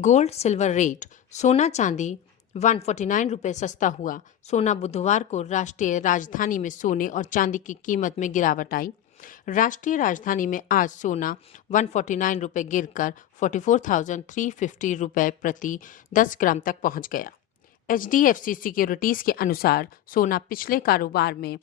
Gold silver rate. सोना चांदी 149 रुपये सस्ता हुआ। सोना बुधवार को राष्ट्रीय राजधानी में सोने और चांदी की कीमत में गिरावट आई। राष्ट्रीय राजधानी में आज सोना 149 रुपये गिरकर 44,350 रुपये प्रति 10 ग्राम तक पहुंच गया। HDFC सिक्योरिटीज के अनुसार सोना पिछले कारोबार में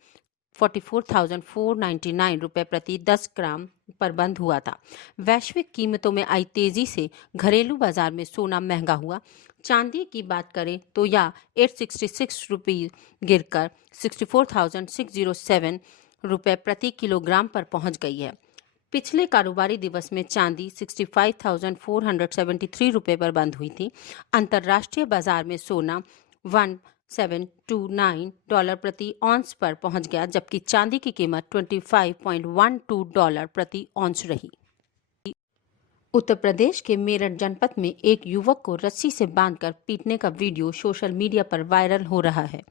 44,499 रुपये प्रति 10 ग्राम पर बंद हुआ था। वैश्विक कीमतों में आई तेजी से घरेलू बाजार में सोना महंगा हुआ। चांदी की बात करें तो यह 866 रुपये गिरकर 64,607 रुपये प्रति किलोग्राम पर पहुंच गई है। पिछले कारोबारी दिवस में चांदी 65,473 रुपये पर बंद हुई थी। अंतर्राष्ट्रीय बाजार में सोना 1729 डॉलर प्रति ऑन्स पर पहुंच गया, जबकि चांदी की कीमत 25.12 डॉलर प्रति ऑन्स रही। उत्तर प्रदेश के मेरठ जनपद में एक युवक को रस्सी से बांधकर पीटने का वीडियो सोशल मीडिया पर वायरल हो रहा है।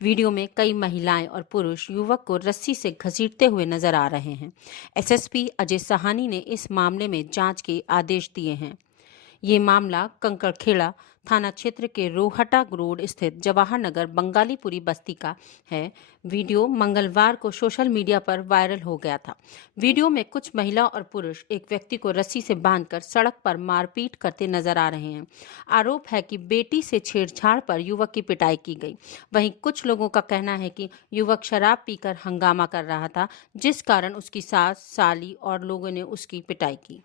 वीडियो में कई महिलाएं और पुरुष युवक को रस्सी से घसीटते हुए नजर आ रहे हैं। SSP अजय सहानी ने इस मामले में जांच के आदेश दिए हैं। ये मामला कंकड़खेड़ा थाना क्षेत्र के रोहटा रोड स्थित जवाहर नगर बंगालीपुरी बस्ती का है। वीडियो मंगलवार को सोशल मीडिया पर वायरल हो गया था। वीडियो में कुछ महिला और पुरुष एक व्यक्ति को रस्सी से बांधकर सड़क पर मारपीट करते नजर आ रहे हैं। आरोप है कि बेटी से छेड़छाड़ पर युवक की पिटाई की गई। वहीं कुछ लोगों का कहना है कि युवक शराब पीकर हंगामा कर रहा था, जिस कारण उसकी सास, साली और लोगों ने उसकी पिटाई की।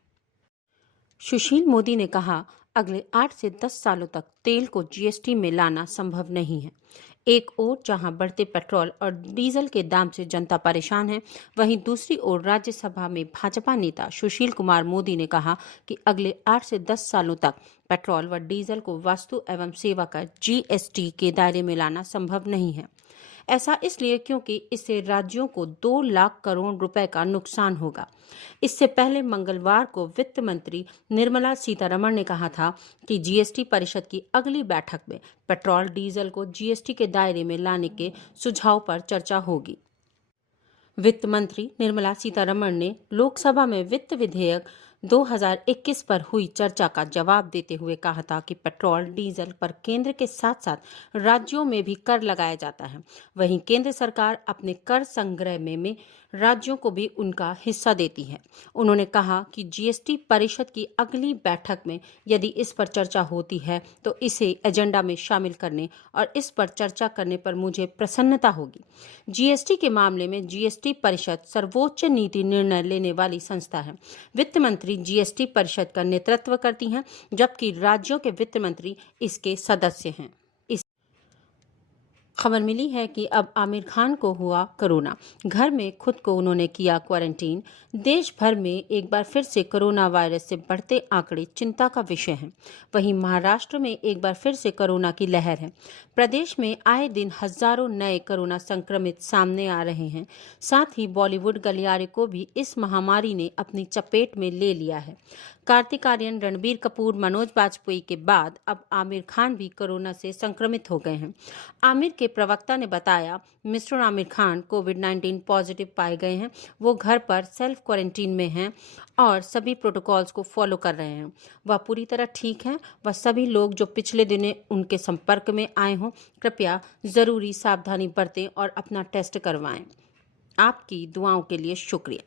सुशील मोदी ने कहा, अगले 8 से 10 सालों तक तेल को GST में लाना संभव नहीं है। एक ओर जहां बढ़ते पेट्रोल और डीजल के दाम से जनता परेशान है, वहीं दूसरी ओर राज्यसभा में भाजपा नेता सुशील कुमार मोदी ने कहा कि अगले 8 से 10 सालों तक पेट्रोल व डीजल को वस्तु एवं सेवा कर GST के दायरे में लाना संभव नहीं है। ऐसा इसलिए क्योंकि इससे राज्यों को 2 लाख करोड़ रुपए का नुकसान होगा। इससे पहले मंगलवार को वित्त मंत्री निर्मला सीतारमण ने कहा था कि GST परिषद की अगली बैठक में पेट्रोल डीजल को GST के दायरे में लाने के सुझाव पर चर्चा होगी। वित्त मंत्री निर्मला सीतारमण ने लोकसभा में वित्त विधेयक 2021 पर हुई चर्चा का जवाब देते हुए कहा था कि पेट्रोल डीजल पर केंद्र के साथ साथ राज्यों में भी कर लगाया जाता है। वहीं केंद्र सरकार अपने कर संग्रह में राज्यों को भी उनका हिस्सा देती है। उन्होंने कहा कि GST परिषद की अगली बैठक में यदि इस पर चर्चा होती है तो इसे एजेंडा में शामिल करने और इस पर चर्चा करने पर मुझे प्रसन्नता होगी। GST के मामले में GST परिषद सर्वोच्च नीति निर्णय लेने वाली संस्था है। वित्त मंत्री GST परिषद का नेतृत्व करती हैं, जबकि राज्यों के वित्त मंत्री इसके सदस्य हैं। खबर मिली है कि अब आमिर खान को हुआ कोरोना। घर में खुद को उन्होंने किया क्वारंटीन। देश भर में एक बार फिर से कोरोना वायरस से बढ़ते आंकड़े चिंता का विषय हैं। वहीं महाराष्ट्र में एक बार फिर से कोरोना की लहर है। प्रदेश में आए दिन हजारों नए कोरोना संक्रमित सामने आ रहे हैं। साथ ही बॉलीवुड गलियारे को भी इस महामारी ने अपनी चपेट में ले लिया है। कार्तिक आर्यन, रणबीर कपूर, मनोज बाजपेयी के बाद अब आमिर खान भी कोरोना से संक्रमित हो गए हैं। आमिर के प्रवक्ता ने बताया, मिस्टर आमिर खान कोविड-19 पॉजिटिव पाए गए हैं। वो घर पर सेल्फ क्वारंटीन में हैं और सभी प्रोटोकॉल्स को फॉलो कर रहे हैं। वह पूरी तरह ठीक हैं। वह सभी लोग जो पिछले दिनों उनके संपर्क में आए हों, कृपया जरूरी सावधानी बरतें और अपना टेस्ट करवाएं। आपकी दुआओं के लिए शुक्रिया।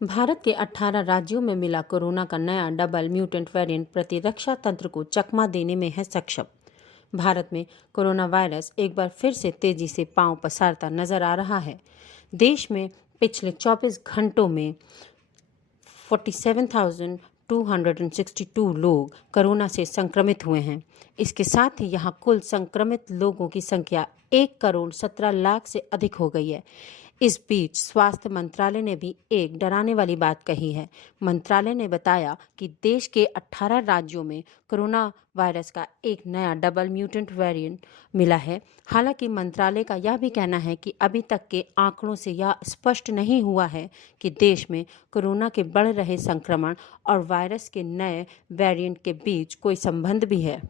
भारत के 18 राज्यों में मिला कोरोना का नया डबल म्यूटेंट वेरिएंट प्रतिरक्षा तंत्र को चकमा देने में है सक्षम। भारत में कोरोना वायरस एक बार फिर से तेजी से पांव पसारता नजर आ रहा है। देश में पिछले 24 घंटों में 47,262 लोग कोरोना से संक्रमित हुए हैं। इसके साथ ही यहां कुल संक्रमित लोगों की संख्या 1,17,00,000 से अधिक हो गई है। इस बीच स्वास्थ्य मंत्रालय ने भी एक डराने वाली बात कही है। मंत्रालय ने बताया कि देश के 18 राज्यों में कोरोना वायरस का एक नया डबल म्यूटेंट वेरिएंट मिला है। हालांकि मंत्रालय का यह भी कहना है कि अभी तक के आंकड़ों से यह स्पष्ट नहीं हुआ है कि देश में कोरोना के बढ़ रहे संक्रमण और वायरस के नए वेरिएंट के बीच कोई संबंध भी है।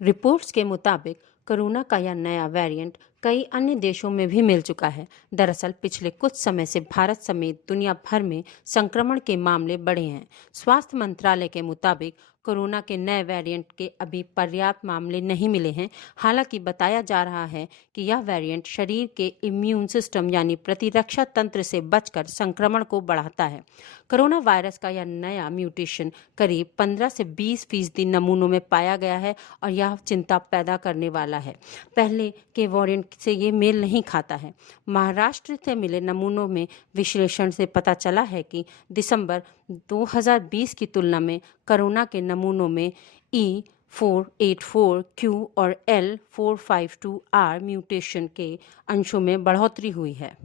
रिपोर्ट्स के मुताबिक कोरोना का यह नया वेरिएंट कई अन्य देशों में भी मिल चुका है। दरअसल पिछले कुछ समय से भारत समेत दुनिया भर में संक्रमण के मामले बढ़े हैं। स्वास्थ्य मंत्रालय के मुताबिक कोरोना के नए वेरिएंट के अभी पर्याप्त मामले नहीं मिले हैं। हालांकि बताया जा रहा है कि यह वेरिएंट शरीर के इम्यून सिस्टम यानी प्रतिरक्षा तंत्र से बचकर संक्रमण को बढ़ाता है। कोरोना वायरस का यह नया म्यूटेशन करीब 15 से 20% नमूनों में पाया गया है और यह चिंता पैदा करने वाला है। पहले के वेरिएंट से ये मेल नहीं खाता है। महाराष्ट्र से मिले नमूनों में विश्लेषण से पता चला है कि दिसंबर 2020 की तुलना में कोरोना के नमूनों में E484Q और L452R म्यूटेशन के अंशों में बढ़ोतरी हुई है।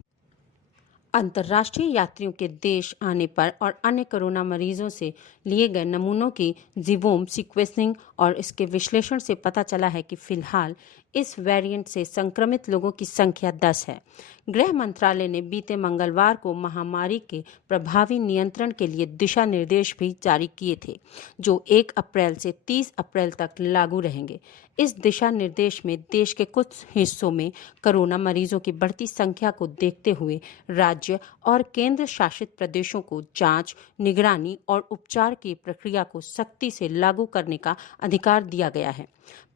अंतर्राष्ट्रीय यात्रियों के देश आने पर और अन्य कोरोना मरीजों से लिए गए नमूनों की जीनोम सीक्वेंसिंग और इसके विश्लेषण से पता चला है कि फिलहाल इस वेरिएंट से संक्रमित लोगों की संख्या 10 है। गृह मंत्रालय ने बीते मंगलवार को महामारी के प्रभावी नियंत्रण के लिए दिशा निर्देश भी जारी किए थे, जो 1 अप्रैल से 30 अप्रैल तक लागू रहेंगे। इस दिशा निर्देश में देश के कुछ हिस्सों में कोरोना मरीजों की बढ़ती संख्या को देखते हुए राज्य और केंद्र शासित प्रदेशों को जांच, निगरानी और उपचार की प्रक्रिया को सख्ती से लागू करने का अधिकार दिया गया है।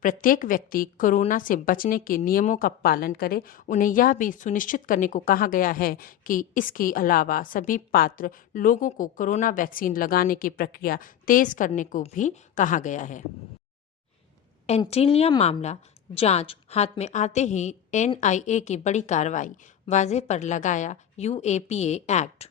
प्रत्येक व्यक्ति कोरोना से बचने के नियमों का पालन करे। उन्हें यह भी सुनिश्चित करने को कहा गया है कि इसके अलावा सभी पात्र लोगों को कोरोना वैक्सीन लगाने की प्रक्रिया तेज करने को भी कहा गया है। एंटीलिया मामला जांच हाथ में आते ही NIA की बड़ी कार्रवाई, वाजे पर लगाया UAPA एक्ट।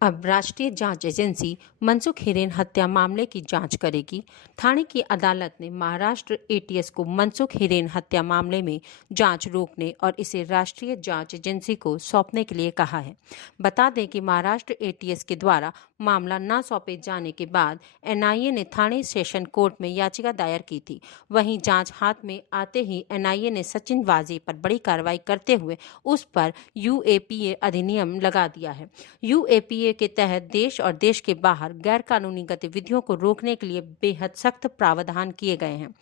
अब राष्ट्रीय जांच एजेंसी मनसुख हिरेन हत्या मामले की जांच करेगी। ठाणे की अदालत ने महाराष्ट्र ATS को मनसुख हिरेन हत्या मामले में जांच रोकने और इसे राष्ट्रीय जांच एजेंसी को सौंपने के लिए कहा है। बता दें कि महाराष्ट्र ATS के द्वारा मामला न सौंपे जाने के बाद NIA ने ठाणे सेशन कोर्ट में याचिका दायर की थी। वहीं जांच हाथ में आते ही NIA ने सचिन वाजे पर बड़ी कार्रवाई करते हुए उस पर UAPA अधिनियम लगा दिया है। UAPA के तहत देश और देश के बाहर गैर कानूनी गतिविधियों को रोकने के लिए बेहद सख्त प्रावधान किए गए हैं।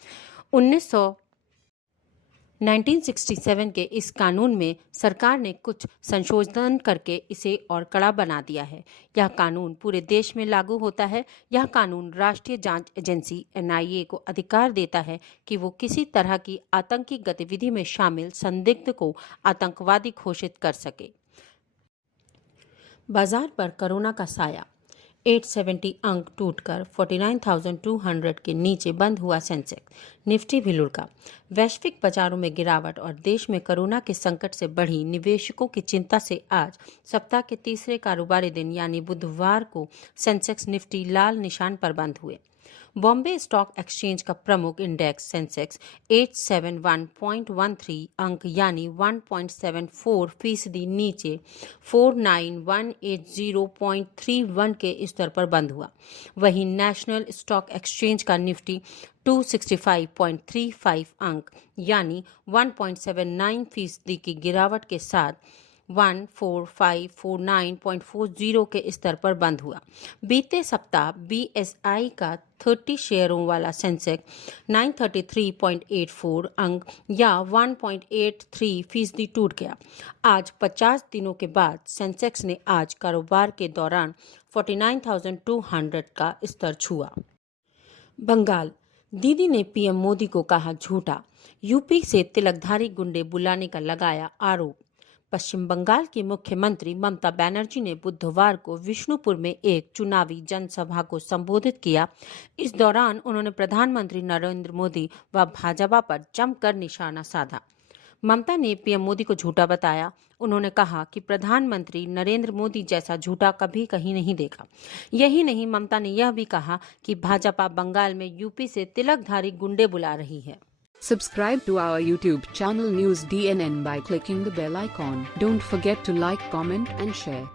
1967 के इस कानून में सरकार ने कुछ संशोधन करके इसे और कड़ा बना दिया है। यह कानून पूरे देश में लागू होता है। यह कानून राष्ट्रीय जांच एजेंसी NIA को अधिकार देता है कि वो किसी तरह की आतंकी गतिविधि में शामिल संदिग्ध को आतंकवादी घोषित कर सके। बाजार पर कोरोना का साया, 870 अंक टूटकर 49,200 के नीचे बंद हुआ सेंसेक्स। निफ्टी भी लुढ़का। वैश्विक बाजारों में गिरावट और देश में कोरोना के संकट से बढ़ी निवेशकों की चिंता से आज सप्ताह के तीसरे कारोबारी दिन यानी बुधवार को सेंसेक्स निफ्टी लाल निशान पर बंद हुए। बॉम्बे स्टॉक एक्सचेंज का प्रमुख इंडेक्स सेंसेक्स 871.13 अंक यानी 1.74% नीचे 49,180.31 के स्तर पर बंद हुआ। वहीं नेशनल स्टॉक एक्सचेंज का निफ्टी 265.35 अंक यानी 1.79% की गिरावट के साथ 14549.40 के स्तर पर बंद हुआ। बीते सप्ताह BSI का 30 शेयरों वाला सेंसेक्स 933.84 अंक या 1.83% टूट गया। आज 50 दिनों के बाद सेंसेक्स ने आज कारोबार के दौरान 49,200 का स्तर छुआ। बंगाल, दीदी ने PM मोदी को कहा झूठा। यूपी से तिलकधारी गुंडे बुलाने का लगाया आरोप। पश्चिम बंगाल की मुख्यमंत्री ममता बनर्जी ने बुधवार को विष्णुपुर में एक चुनावी जनसभा को संबोधित किया। इस दौरान उन्होंने प्रधानमंत्री नरेंद्र मोदी व भाजपा पर जमकर निशाना साधा। ममता ने PM मोदी को झूठा बताया। उन्होंने कहा कि प्रधानमंत्री नरेंद्र मोदी जैसा झूठा कभी कहीं नहीं देखा। यही नहीं, ममता ने यह भी कहा कि भाजपा बंगाल में यूपी से तिलकधारी गुंडे बुला रही है। Subscribe to our YouTube channel News DNN by clicking the bell icon. Don't forget to like, comment and share.